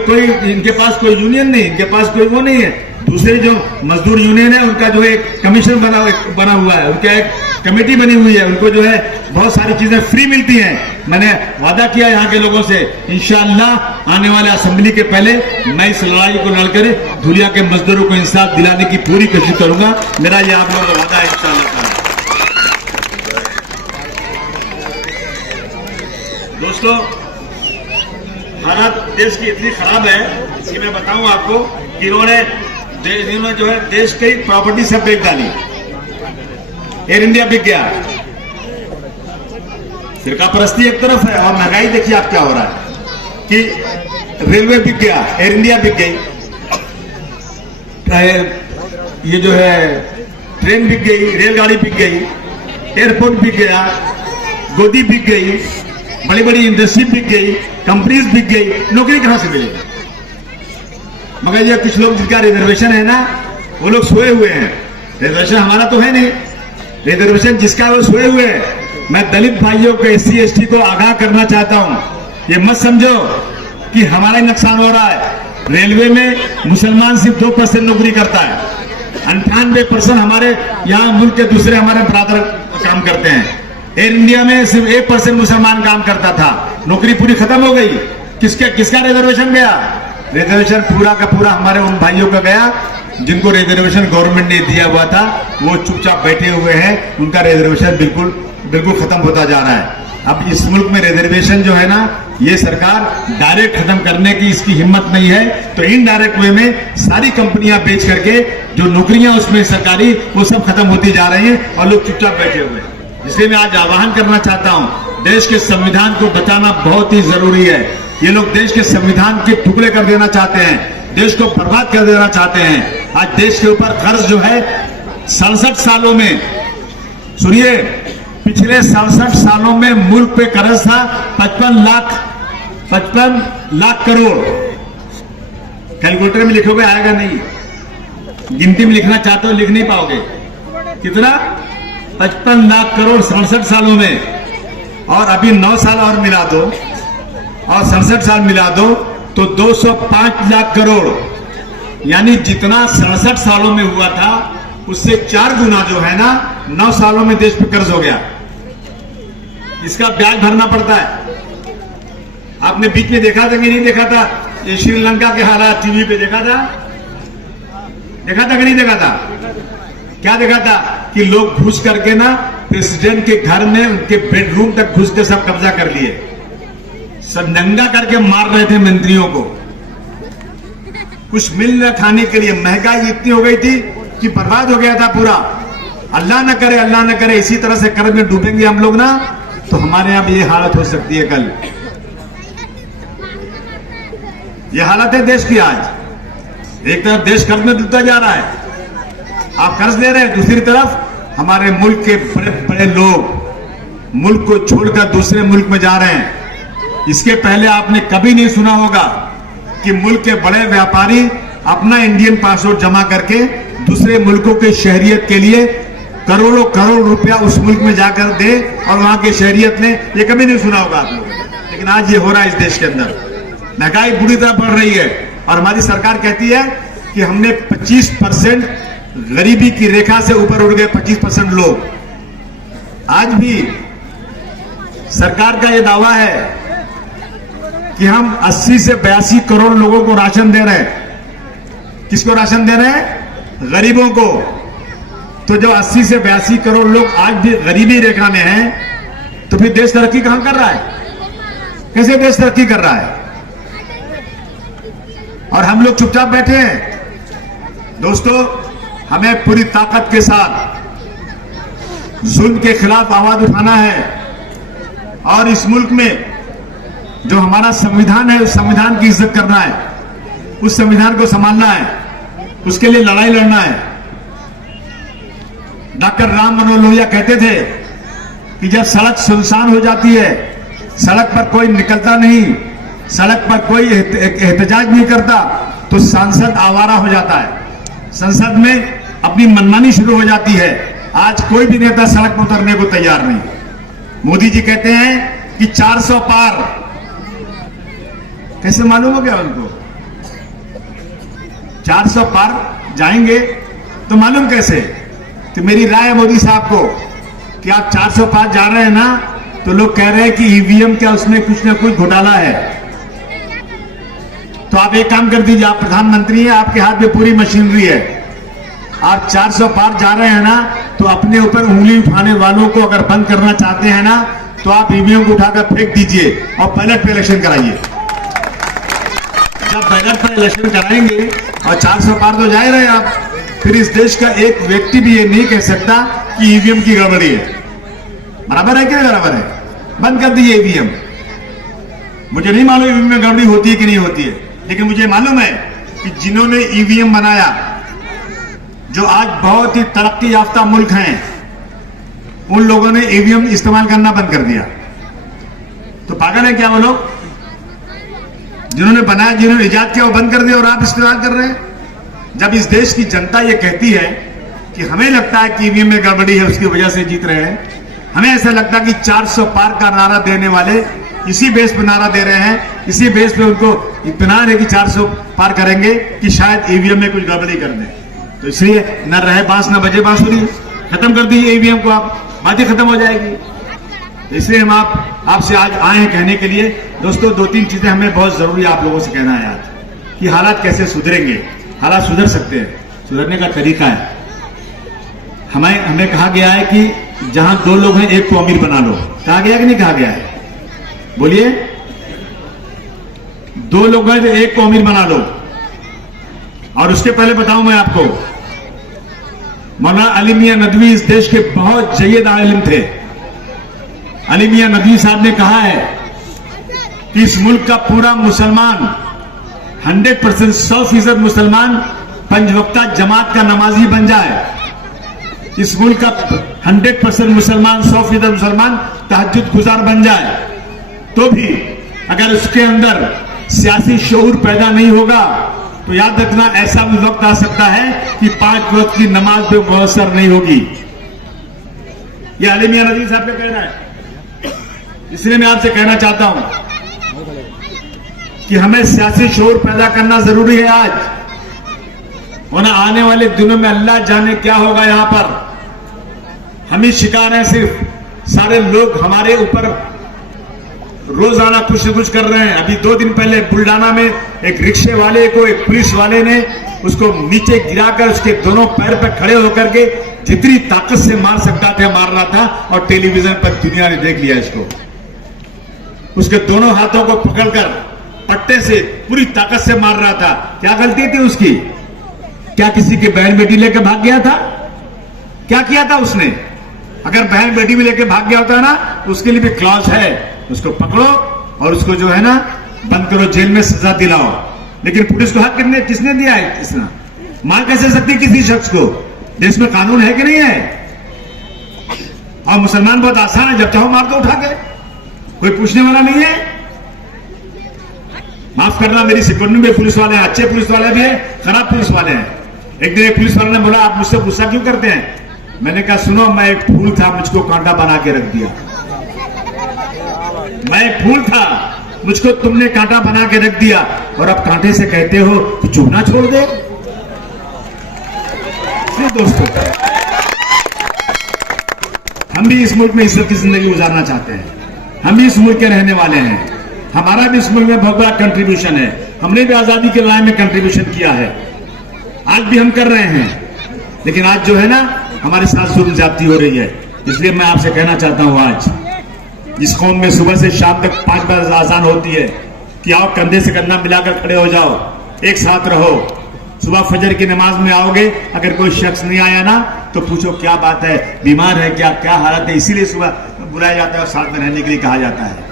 इनके पास कोई यूनियन नहीं, इनके पास कोई वो नहीं है। दूसरे जो मजदूर यूनियन है उनका जो है एक कमीशन बना हुआ है, उनका एक कमेटी बनी हुई है, उनको जो है बहुत सारी चीजें फ्री मिलती हैं। मैंने वादा किया यहाँ के लोगों से, इंशाअल्लाह आने वाले असेंबली के पहले मैं इस लड़ाई को लड़कर धुलिया के मजदूरों को इंसाफ दिलाने की पूरी कोशिश करूंगा। मेरा ये आप लोगों का वादा है इंशाअल्लाह। दोस्तों, हालात देश की इतनी खराब है कि मैं बताऊं आपको कि इन्होंने जो है देश की प्रॉपर्टी सब बेच डाली। एयर इंडिया बिक गया, फिरका परस्ती एक तरफ है और महंगाई देखिए आप क्या हो रहा है कि रेलवे बिक गया, एयर इंडिया बिक गई, ये जो है ट्रेन बिक गई, रेलगाड़ी बिक गई, एयरपोर्ट बिक गया, गोदी बिक गई, बड़ी बड़ी इंडस्ट्री बिक गई, कंपनीज बिक गई, नौकरी कहां से मिलेगी? मगर ये कुछ लोग जिनका रिजर्वेशन है ना, वो लोग सोए हुए हैं। रिजर्वेशन हमारा तो है नहीं, रिजर्वेशन जिसका वो सोए हुए हैं। मैं दलित भाइयों को, SC ST को आगाह करना चाहता हूं, ये मत समझो कि हमारा ही नुकसान हो रहा है। रेलवे में मुसलमान सिर्फ 2% नौकरी करता है, 98% हमारे यहाँ मुल्क के दूसरे हमारे बरादर काम करते हैं। एयर इंडिया में सिर्फ 1% मुसलमान काम करता था, नौकरी पूरी खत्म हो गई। किसका रिजर्वेशन गया? रिजर्वेशन पूरा का पूरा हमारे उन भाइयों का गया जिनको रिजर्वेशन गवर्नमेंट ने दिया हुआ था। वो चुपचाप बैठे हुए हैं, उनका रिजर्वेशन बिल्कुल खत्म होता जा रहा है। अब इस मुल्क में रिजर्वेशन जो है ना, ये सरकार डायरेक्ट खत्म करने की इसकी हिम्मत नहीं है, तो इनडायरेक्ट वे में सारी कंपनियां बेच करके जो नौकरियां उसमें सरकारी वो सब खत्म होती जा रही हैं और लोग चुपचाप बैठे हुए हैं। इसलिए मैं आज आह्वान करना चाहता हूं, देश के संविधान को बचाना बहुत ही जरूरी है। ये लोग देश के संविधान के टुकड़े कर देना चाहते हैं, देश को बर्बाद कर देना चाहते हैं। आज देश के ऊपर कर्ज जो है 67 सालों में, सुनिए, पिछले 67 सालों में मुल्क पे कर्ज था 55 लाख करोड़। कैलकुलेटर में लिखोगे आएगा नहीं, गिनती में लिखना चाहते हो लिख नहीं पाओगे। कितना? 55 लाख करोड़ 67 सालों में, और अभी 9 साल और मिला दो और 67 साल मिला दो तो 205 लाख करोड़, यानी जितना 67 सालों में हुआ था उससे 4 गुना जो है ना 9 सालों में देश पे कर्ज हो गया। इसका ब्याज भरना पड़ता है। आपने बीच में देखा था कि नहीं देखा था? ये श्रीलंका के हालात टीवी पे देखा था कि नहीं देखा था? क्या देखा था कि लोग घुस करके ना प्रेसिडेंट के घर में उनके बेडरूम तक घुस के सब कब्जा कर लिए, सब नंगा करके मार रहे थे मंत्रियों को। कुछ मिल न खाने के लिए महंगाई इतनी हो गई थी कि बर्बाद हो गया था पूरा। अल्लाह न करे इसी तरह से कर्ज में डूबेंगे हम लोग ना, तो हमारे यहां भी ये हालत हो सकती है कल। ये हालत है देश की आज। एक तरफ देश कर्ज में डूबता जा रहा है, आप कर्ज ले रहे हैं, दूसरी तरफ हमारे मुल्क के बड़े बड़े लोग मुल्क को छोड़कर दूसरे मुल्क में जा रहे हैं। इसके पहले आपने कभी नहीं सुना होगा कि मुल्क के बड़े व्यापारी अपना इंडियन पासपोर्ट जमा करके दूसरे मुल्कों के शहरियत के लिए करोड़ों करोड़ रुपया उस मुल्क में जाकर दे और वहां के शहरियत ने, ये कभी नहीं सुना होगा आप लोगों ने। लेकिन आज ये हो रहा है इस देश के अंदर। महंगाई बुरी तरह बढ़ रही है और हमारी सरकार कहती है कि हमने 25% गरीबी की रेखा से ऊपर उठ गए 25% लोग। आज भी सरकार का यह दावा है कि हम 80 से 82 करोड़ लोगों को राशन दे रहे हैं। किसको राशन दे रहे हैं? गरीबों को। तो जो 80 से 82 करोड़ लोग आज भी गरीबी रेखा में हैं, तो फिर देश तरक्की कहां कर रहा है? कैसे देश तरक्की कर रहा है? और हम लोग चुपचाप बैठे हैं। दोस्तों, हमें पूरी ताकत के साथ जुल्म के खिलाफ आवाज उठाना है और इस मुल्क में जो हमारा संविधान है उस संविधान की इज्जत करना है, उस संविधान को संभालना है, उसके लिए लड़ाई लड़ना है। डॉक्टर राम मनोहर लोहिया कहते थे कि जब सड़क सुनसान हो जाती है, सड़क पर कोई निकलता नहीं, सड़क पर कोई एहतजाज नहीं करता तो सांसद आवारा हो जाता है, संसद में अपनी मनमानी शुरू हो जाती है। आज कोई भी नेता सड़क पर उतरने को तैयार नहीं। मोदी जी कहते हैं कि 400 पार, कैसे मालूम हो गया उनको? 400 पार जाएंगे तो मालूम कैसे? तो मेरी राय है मोदी साहब को कि आप 400 पार जा रहे हैं ना, तो लोग कह रहे हैं कि ईवीएम क्या उसमें कुछ ना कुछ घोटाला है। तो आप एक काम कर दीजिए, आप प्रधानमंत्री हैं, आपके हाथ में पूरी मशीनरी है, आप 400 पार जा रहे हैं ना, तो अपने ऊपर उंगली उठाने वालों को अगर बंद करना चाहते हैं ना, तो आप ईवीएम को उठाकर फेंक दीजिए और बैलेट पे इलेक्शन कराइए। जब बैलेट पर इलेक्शन कराएंगे और 400 पार तो जा रहे हैं आप, फिर इस देश का एक व्यक्ति भी ये नहीं कह सकता कि ईवीएम की गड़बड़ी है। बराबर है कि नहीं बराबर है? बंद कर दीजिए ईवीएम। मुझे नहीं मालूम ईवीएम में गड़बड़ी होती है कि नहीं होती है, लेकिन मुझे मालूम है कि जिन्होंने ईवीएम बनाया, जो आज बहुत ही तरक्की याफ्ता मुल्क हैं, उन लोगों ने ईवीएम इस्तेमाल करना बंद कर दिया। तो पागल है क्या वो लोग? जिन्होंने बनाया, जिन्होंने इजाद किया, वो बंद कर दिया और आप इस्तेमाल कर रहे हैं। जब इस देश की जनता ये कहती है कि हमें लगता है कि ईवीएम में गड़बड़ी है, उसकी वजह से जीत रहे हैं, हमें ऐसा लगता है कि 400 पार का नारा देने वाले इसी बेस पर नारा दे रहे हैं, इसी बेस पे उनको इत्मीनान है कि 400 पार करेंगे कि शायद ईवीएम में कुछ गड़बड़ी कर दें। तो इसलिए न रहे बांस न बजे बांसुरी, खत्म कर दीजिए ईवीएम को, आप बातें खत्म हो जाएगी। तो इसलिए हम आपसे आज आए हैं कहने के लिए। दोस्तों, 2-3 चीजें हमें बहुत जरूरी आप लोगों से कहना है आज कि हालात कैसे सुधरेंगे। हालात सुधर सकते हैं, सुधरने का तरीका है। हमें कहा गया है कि जहां 2 लोग हैं, एक को अमीर बना लो। कहा गया कि नहीं कहा गया है? बोलिए। 2 लोग हैं तो एक को अमीर बना लो। और उसके पहले बताऊं मैं आपको, मौलाना अली मियां नदवी इस देश के बहुत जय्यद आलिम थे। अली मियां नदवी साहब ने कहा है कि इस मुल्क का पूरा मुसलमान 100%, 100% मुसलमान 5 वक्ता जमात का नमाजी बन जाए। इस मुल्क का 100% मुसलमान, 100% मुसलमान तहज्जुद गुजार बन जाए, तो भी अगर उसके अंदर सियासी शऊर पैदा नहीं होगा तो याद रखना ऐसा भी वक्त आ सकता है कि 5 वक्त की नमाज पे मुयस्सर नहीं होगी। यह अली मियां नदवी साहब का कहना है। इसलिए मैं आपसे कहना चाहता हूं कि हमें सियासी शऊर पैदा करना जरूरी है आज, वरना आने वाले दिनों में अल्लाह जाने क्या होगा। यहां पर हम ही शिकार हैं, सिर्फ सारे लोग हमारे ऊपर रोजाना कुछ न कुछ कर रहे हैं। अभी 2 दिन पहले बुल्डाना में एक रिक्शे वाले को एक पुलिस वाले ने उसको नीचे गिराकर उसके दोनों पैर पर खड़े होकर के जितनी ताकत से मार सकता था मार रहा था, और टेलीविजन पर दुनिया ने देख लिया इसको। उसके दोनों हाथों को पकड़कर पट्टे से पूरी ताकत से मार रहा था। क्या गलती थी उसकी? क्या किसी की बहन बेटी लेकर भाग गया था? क्या किया था उसने? अगर बहन बेटी भी लेकर भाग गया होता ना, तो उसके लिए भी क्लॉज है, उसको पकड़ो और उसको जो है ना बंद करो, जेल में सजा दिलाओ। लेकिन पुलिस को हक किसने दिया है? इसने मार कैसे सकती किसी शख्स को? देश में कानून है कि नहीं है? और मुसलमान बहुत आसान है, जब चाहो मार दो उठा के, कोई पूछने वाला नहीं है। माफ करना, मेरी सिकुड़नी में पुलिस वाले हैं, अच्छे पुलिस वाले भी हैं, खराब पुलिस वाले हैं। एक दिन एक पुलिस वाले ने बोला, आप मुझसे गुस्सा क्यों करते हैं? मैंने कहा, सुनो, मैं एक फूल था, मुझको कांटा बना के रख दिया। मैं एक फूल था, मुझको तुमने कांटा बना के रख दिया, और अब कांटे से कहते हो कि चुभना छोड़ दे। दोस्तों, हम भी इस मुल्क में इज्जत की जिंदगी गुजारना चाहते हैं। हम भी इस मुल्क के रहने वाले हैं। हमारा भी इस मुल्क में बहुत बड़ा कंट्रीब्यूशन है। हमने भी आजादी के लड़ाई में कंट्रीब्यूशन किया है, आज भी हम कर रहे हैं। लेकिन आज जो है ना, हमारे साथ जुल्म ज्यादती हो रही है। इसलिए मैं आपसे कहना चाहता हूं, आज जिस कौम में सुबह से शाम तक 5 बार आजान होती है कि आओ कंधे से कंधा मिलाकर खड़े हो जाओ, एक साथ रहो। सुबह फजर की नमाज में आओगे, अगर कोई शख्स नहीं आया ना, तो पूछो क्या बात है, बीमार है क्या हालत है? इसीलिए सुबह बुलाया जाता है और साथ में रहने के लिए कहा जाता है।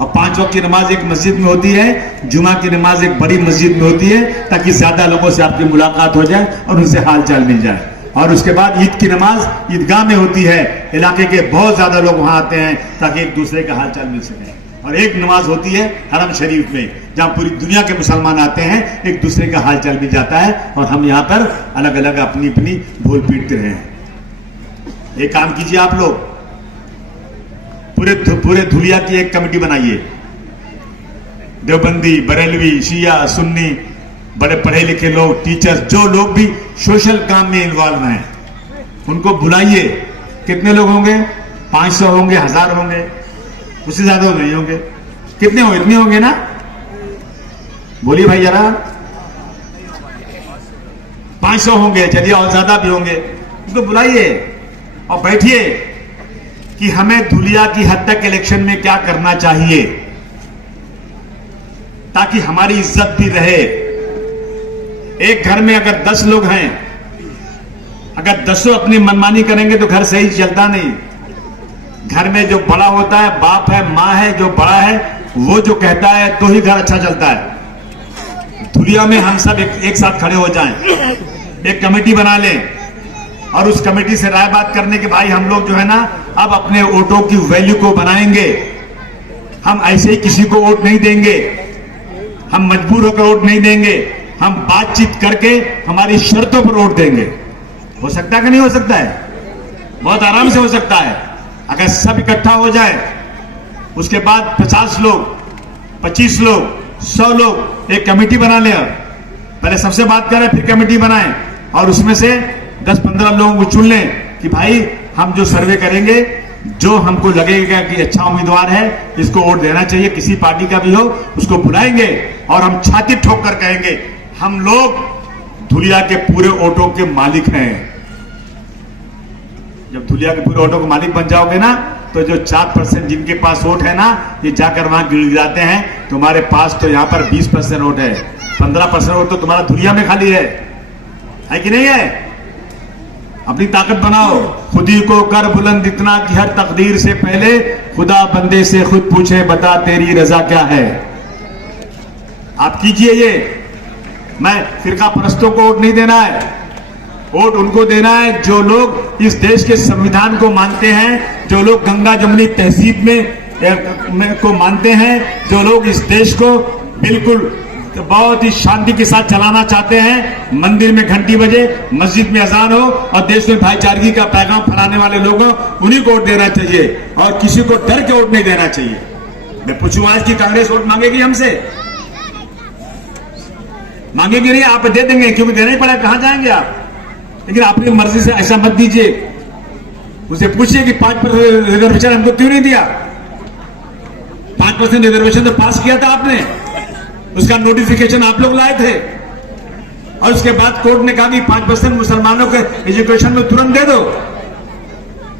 और 5 वक्त की नमाज एक मस्जिद में होती है, जुमा की नमाज एक बड़ी मस्जिद में होती है, ताकि ज्यादा लोगों से आपकी मुलाकात हो जाए और उनसे हाल चाल मिल जाए। और उसके बाद ईद की नमाज ईदगाह में होती है। इलाके के बहुत ज्यादा लोग वहां आते हैं ताकि एक दूसरे का हालचाल मिल सके। और एक नमाज होती है हरम शरीफ में, जहां पूरी दुनिया के मुसलमान आते हैं, एक दूसरे का हालचाल भी जाता है और हम यहाँ पर अलग अलग अपनी अपनी ढोल पीटते रहे हैं। एक काम कीजिए आप लोग, पूरे धुलिया की एक कमेटी बनाइए। देवबंदी, बरेलवी, शिया, सुन्नी, बड़े पढ़े लिखे लोग, टीचर्स, जो लोग भी सोशल काम में इन्वॉल्व हैं, उनको बुलाइए। कितने लोग होंगे? 500 होंगे, 1000 होंगे, उससे ज्यादा नहीं होंगे। कितने होंगे? इतने होंगे ना? बोलिए भाई जरा। 500 होंगे, चलिए और ज्यादा भी होंगे। उनको बुलाइए और बैठिए कि हमें धुलिया की हद तक इलेक्शन में क्या करना चाहिए ताकि हमारी इज्जत भी रहे। एक घर में अगर 10 लोग हैं, अगर 10 अपनी मनमानी करेंगे तो घर सही चलता नहीं। घर में जो बड़ा होता है, बाप है, माँ है, जो बड़ा है, वो जो कहता है तो ही घर अच्छा चलता है। धुलिया में हम सब एक साथ खड़े हो जाएं, एक कमेटी बना लें और उस कमेटी से राय बात करने के भाई हम लोग जो है ना अब अपने वोटों की वैल्यू को बनाएंगे। हम ऐसे ही किसी को वोट नहीं देंगे, हम मजबूर होकर वोट नहीं देंगे, हम बातचीत करके हमारी शर्तों पर वोट देंगे। हो सकता है कि नहीं हो सकता है? बहुत आराम से हो सकता है। अगर सब इकट्ठा हो जाए, उसके बाद 50 लोग, 25 लोग, 100 लोग एक कमेटी बना ले। पहले सबसे बात करें, फिर कमेटी बनाएं और उसमें से 10-15 लोगों को चुन लें कि भाई हम जो सर्वे करेंगे, जो हमको लगेगा कि अच्छा उम्मीदवार है, इसको वोट देना चाहिए, किसी पार्टी का भी हो, उसको बुलाएंगे और हम छाती ठोक कर कहेंगे हम लोग धुलिया के पूरे वोटों के मालिक हैं। जब धुलिया के पूरे वोटों के मालिक बन जाओगे ना, तो जो 4% जिनके पास वोट है ना, ये जाकर वहां गिड़गिड़ाते हैं तुम्हारे पास तो यहाँ पर 20% वोट है, 15% वोट तो तुम्हारा धुलिया में खाली है कि नहीं है? अपनी ताकत बनाओ, खुद ही को कर बुलंद इतना कि हर तकदीर से पहले खुदा बंदे से खुद पूछे बता तेरी रजा क्या है। आप कीजिए ये। मैं फिरका परस्तों को वोट नहीं देना है, वोट उनको देना है जो लोग इस देश के संविधान को मानते हैं, जो लोग गंगा जमुनी तहजीब में को मानते हैं, जो लोग इस देश को बिल्कुल बहुत ही शांति के साथ चलाना चाहते हैं। मंदिर में घंटी बजे, मस्जिद में अजान हो और देश में भाईचारगी का पैगाम फैलाने वाले लोगों, उन्हीं को वोट देना चाहिए और किसी को डर के वोट नहीं देना चाहिए। मैं पूछूं आज की कांग्रेस वोट मांगेगी हमसे? मांगेगी नहीं, आप दे देंगे क्योंकि देना ही पड़ा, कहां जाएंगे आप? लेकिन अपनी मर्जी से ऐसा मत दीजिए। उसे पूछिए कि 5% रिजर्वेशन हमको क्यों नहीं दिया? 5% रिजर्वेशन तो पास किया था आपने, उसका नोटिफिकेशन आप लोग लाए थे और उसके बाद कोर्ट ने कहा कि 5% मुसलमानों के एजुकेशन में तुरंत दे दो।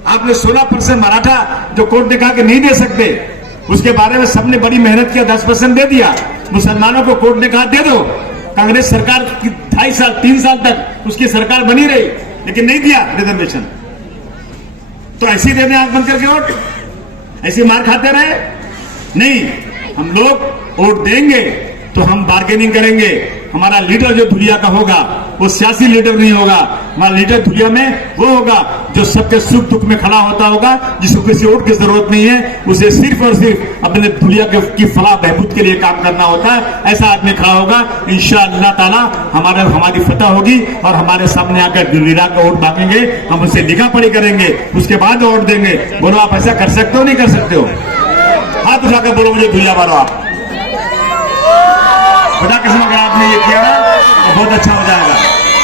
आपने 16% मराठा जो कोर्ट ने कहा कि नहीं दे सकते, उसके बारे में सबने बड़ी मेहनत किया, 10% दे दिया। मुसलमानों को कोर्ट ने कहा दे दो। कांग्रेस सरकार 2.5 साल 3 साल तक उसकी सरकार बनी रही, लेकिन नहीं दिया रिजर्वेशन। तो ऐसी दे दें आंख बंद करके वोट? ऐसी मार खाते रहे? नहीं, हम लोग वोट देंगे तो हम बार्गेनिंग करेंगे। हमारा लीडर जो धुलिया का होगा वो सियासी लीडर नहीं होगा, हमारा लीडर धुलिया में वो होगा जो सबके सुख दुख में खड़ा होता होगा, जिसको किसी वोट की जरूरत नहीं है, उसे सिर्फ और सिर्फ अपने धुलिया की फलाह बहबूद के लिए काम करना होता है। ऐसा आदमी खड़ा होगा, इंशाअल्लाह ताला हमारी फतह होगी और हमारे सामने आकर गिड़गिड़ा का वोट मांगेंगे, हम उससे लिखा पढ़ी करेंगे, उसके बाद वोट देंगे। बोलो आप ऐसा कर सकते हो नहीं कर सकते हो? हाथ उठाकर बोलो मुझे धुलिया मारो आप। खुदा कसम अगर आपने ये किया ना तो बहुत अच्छा हो जाएगा।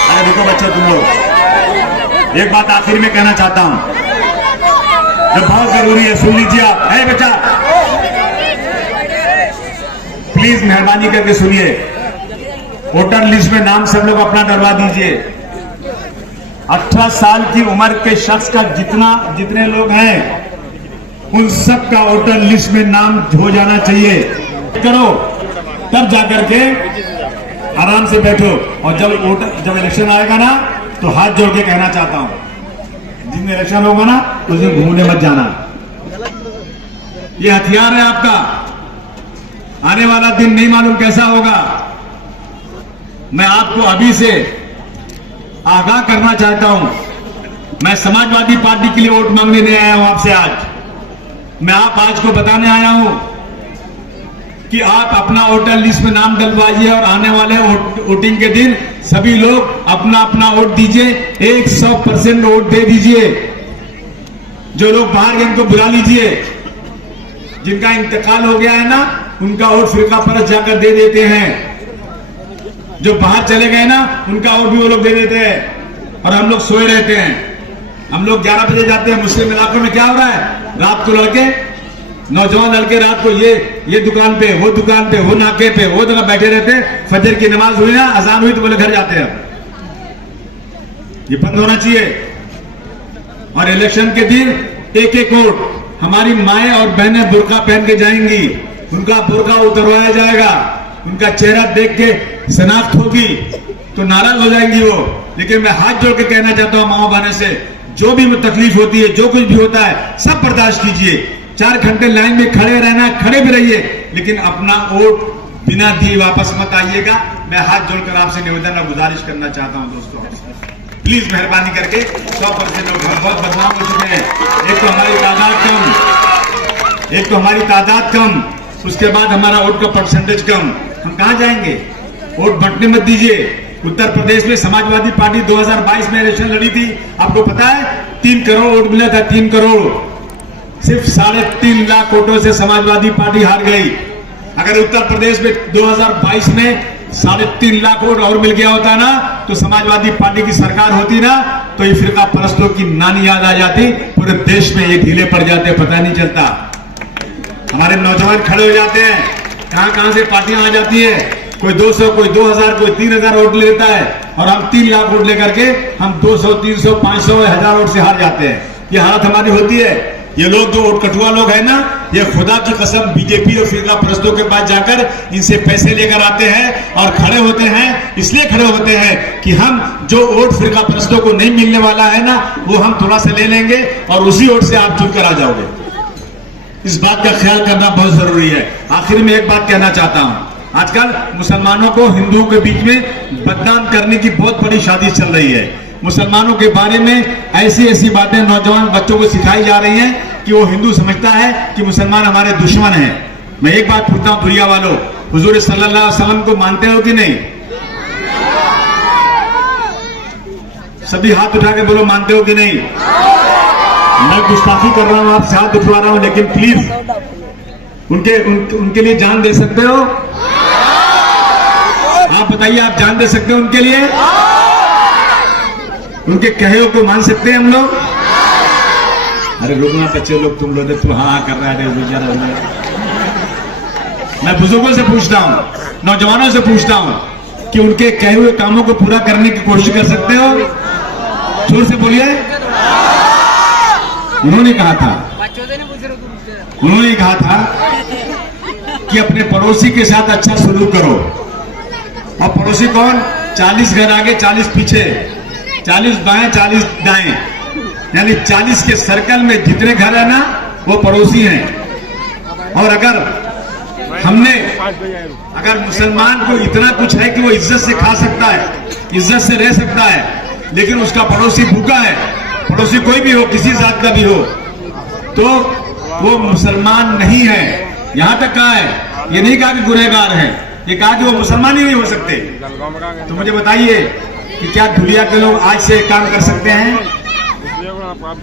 अरे देखो बच्चों, तुम लोग एक बात आखिर में कहना चाहता हूं जो बहुत जरूरी है, सुन लीजिए आप। है बेटा, प्लीज मेहरबानी करके सुनिए। वोटर लिस्ट में नाम सब लोग अपना डलवा दीजिए। 18 साल की उम्र के शख्स का जितने लोग हैं उन सब का वोटर लिस्ट में नाम हो जाना चाहिए। करो, तब जाकर के आराम से बैठो। और जब इलेक्शन आएगा ना तो हाथ जोड़ के कहना चाहता हूं, जिस दिन इलेक्शन होगा ना उस दिन घूमने मत जाना। ये हथियार है आपका। आने वाला दिन नहीं मालूम कैसा होगा। मैं आपको अभी से आगाह करना चाहता हूं, मैं समाजवादी पार्टी के लिए वोट मांगने नहीं आया हूं आपसे। आज मैं आज को बताने आया हूं कि आप अपना वोटर लिस्ट में नाम डलवाइए और आने वाले वोटिंग के दिन सभी लोग अपना अपना वोट दीजिए। 100% वोट दे दीजिए। जो लोग बाहर गए उनको बुला लीजिए। जिनका इंतकाल हो गया है ना, उनका वोट फिरका परस्त जाकर दे देते हैं। जो बाहर चले गए ना, उनका वोट भी वो लोग दे देते हैं और हम लोग सोए रहते हैं। हम लोग 11 बजे जाते हैं। मुस्लिम इलाकों में क्या हो रहा है, रात को लड़के, नौजवान लड़के रात को ये दुकान पे, वो दुकान पे, वो नाके पे, वो जगह बैठे रहते हैं। फजर की नमाज हुई ना, अजान हुई तो बोले घर जाते हैं। ये बंद होना चाहिए। और इलेक्शन के दिन एक एक वोट, हमारी माएं और बहनें बुर्का पहन के जाएंगी, उनका बुर्का उतरवाया जाएगा, उनका चेहरा देख के शनाख्त होगी तो नाराज हो जाएंगी वो। लेकिन मैं हाथ जोड़ के कहना चाहता हूं माओ बहने से, जो भी तकलीफ होती है, जो कुछ भी होता है, सब बर्दाश्त कीजिए। 4 घंटे लाइन में खड़े रहना, खड़े भी रहिए, लेकिन अपना वोट बिना दिए वापस मत आइएगा। मैं हाथ जोड़कर आपसे निवेदन और गुजारिश करना चाहता हूं दोस्तों, प्लीज मेहरबानी करके 100% लोग बहुत बदनाम हो चुके हैं। एक तो हमारी तादाद कम, उसके बाद हमारा वोट का परसेंटेज कम। हम कहां जाएंगे? वोट बंटने मत दीजिए। उत्तर प्रदेश में समाजवादी पार्टी 2022 में इलेक्शन लड़ी थी। आपको पता है 3 करोड़ वोट मिला था, 3 करोड़। सिर्फ 3.5 लाख वोटों से समाजवादी पार्टी हार गई। अगर उत्तर प्रदेश में 2022 में 3.5 लाख वोट और मिल गया होता ना, तो समाजवादी पार्टी की सरकार होती ना, तो ये फिरका परस्तों की नानी याद आ जाती। पूरे देश में ये ढीले पड़ जाते, पता नहीं चलता। हमारे नौजवान खड़े हो जाते हैं, कहां से पार्टियां आ जाती है। कोई 200, कोई 2000, कोई 3000 वोट लेता है और हम 3 लाख वोट लेकर के हम 200, 300, 500, 1000 वोट से हार जाते हैं। ये हालत हमारी होती है। ये लोग जो वोट कटुआ लोग है ना, ये खुदा की कसम बीजेपी और फिरका परस्तों के पास जाकर इनसे पैसे लेकर आते हैं और खड़े होते हैं। इसलिए खड़े होते हैं कि हम जो वोट फिरका परस्तों को नहीं मिलने वाला है ना, वो हम थोड़ा सा ले लेंगे और उसी वोट से आप चुनकर आ जाओगे। इस बात का ख्याल करना बहुत जरूरी है। आखिर में एक बात कहना चाहता हूं, आजकल मुसलमानों को हिंदुओं के बीच में बदनाम करने की बहुत बड़ी साजिश चल रही है। मुसलमानों के बारे में ऐसी बातें नौजवान बच्चों को सिखाई जा रही हैं कि वो हिंदू समझता है कि मुसलमान हमारे दुश्मन हैं। मैं एक बात पूछता हूं दुनिया वालों, हुजूर सल्लल्लाहु अलैहि वसल्लम को मानते हो कि नहीं? सभी हाथ उठा के बोलो, मानते हो कि नहीं? मैं गुस्ताखी कर रहा हूं, आपसे हाथ उठवा रहा हूं, लेकिन प्लीज उनके लिए जान दे सकते हो? आप बताइए, आप जान दे सकते हो उनके लिए? उनके कहे को मान सकते हैं हम लोग? अरे रुकना बच्चे लोग, तुम लोग तो हाँ कर रहा है बेचारा। मैं बुजुर्गों से पूछता हूं, नौजवानों से पूछता हूं कि उनके कहे हुए कामों को पूरा करने की कोशिश कर सकते हो? जोर से बोलिए। उन्होंने कहा था कि अपने पड़ोसी के साथ अच्छा सलूक करो। और पड़ोसी कौन? 40 घर आगे, 40 पीछे, 40 बाएं, 40 दाएं, यानी 40 के सर्कल में जितने घर है ना, वो पड़ोसी हैं। और अगर मुसलमान को इतना कुछ है कि वो इज्जत से खा सकता है, इज्जत से रह सकता है, लेकिन उसका पड़ोसी भूखा है, पड़ोसी कोई भी हो, किसी जात का भी हो, तो वो मुसलमान नहीं है। यहां तक कहा है, ये नहीं कहा कि गुनहगार है, ये कहा कि वो मुसलमान ही नहीं हो सकते। तो मुझे बताइए कि क्या दुनिया के लोग आज से काम कर सकते हैं?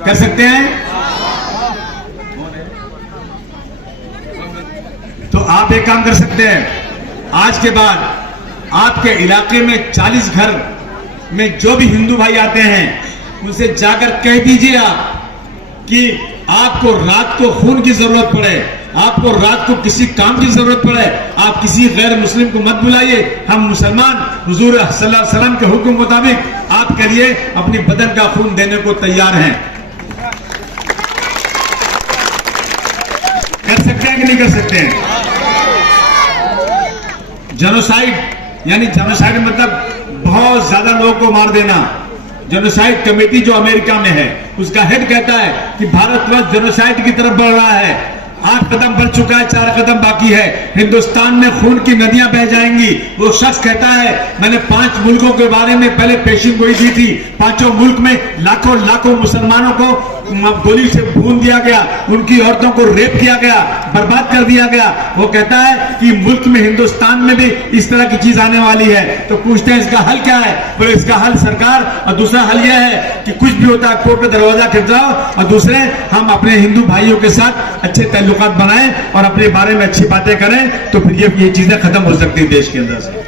कर सकते हैं? तो आप एक काम कर सकते हैं, आज के बाद आपके इलाके में 40 घर में जो भी हिंदू भाई आते हैं, उनसे जाकर कह दीजिए आप कि आपको रात को खून की जरूरत पड़े, आपको रात को किसी काम की जरूरत पड़े, आप किसी गैर मुस्लिम को मत बुलाइए। हम मुसलमान हुजूर सल्लल्लाहु अलैहि वसल्लम के हुक्म मुताबिक आपके लिए अपनी बदन का खून देने को तैयार हैं। कर सकते हैं कि नहीं कर सकते हैं? जेनोसाइड, यानी जेनोसाइड मतलब बहुत ज्यादा लोगों को मार देना। जेनोसाइड कमेटी जो अमेरिका में है, उसका हेड कहता है कि भारतवर्ष जेनोसाइड की तरफ बढ़ रहा है। 8 कदम बढ़ चुका है, 4 कदम बाकी है। हिंदुस्तान में खून की नदियां बह जाएंगी। वो शख्स कहता है मैंने 5 मुल्कों के बारे में पहले पेशिंग गोई दी थी, 5 मुल्क में लाखों लाखों मुसलमानों को गोली से भून दिया गया, उनकी औरतों को रेप किया गया, बर्बाद कर दिया गया। वो कहता है कि मुल्क में हिंदुस्तान में भी इस तरह की चीज आने वाली है। तो पूछते हैं इसका हल क्या है? बोले इसका हल सरकार, और दूसरा हल यह है कि कुछ भी होता है कोर्ट पे दरवाजा खटखटाओ, और दूसरे हम अपने हिंदू भाइयों के साथ अच्छे ताल्लुकात बनाएं और अपने बारे में अच्छी बातें करें, तो फिर ये चीजें खत्म हो सकती है देश के अंदर से।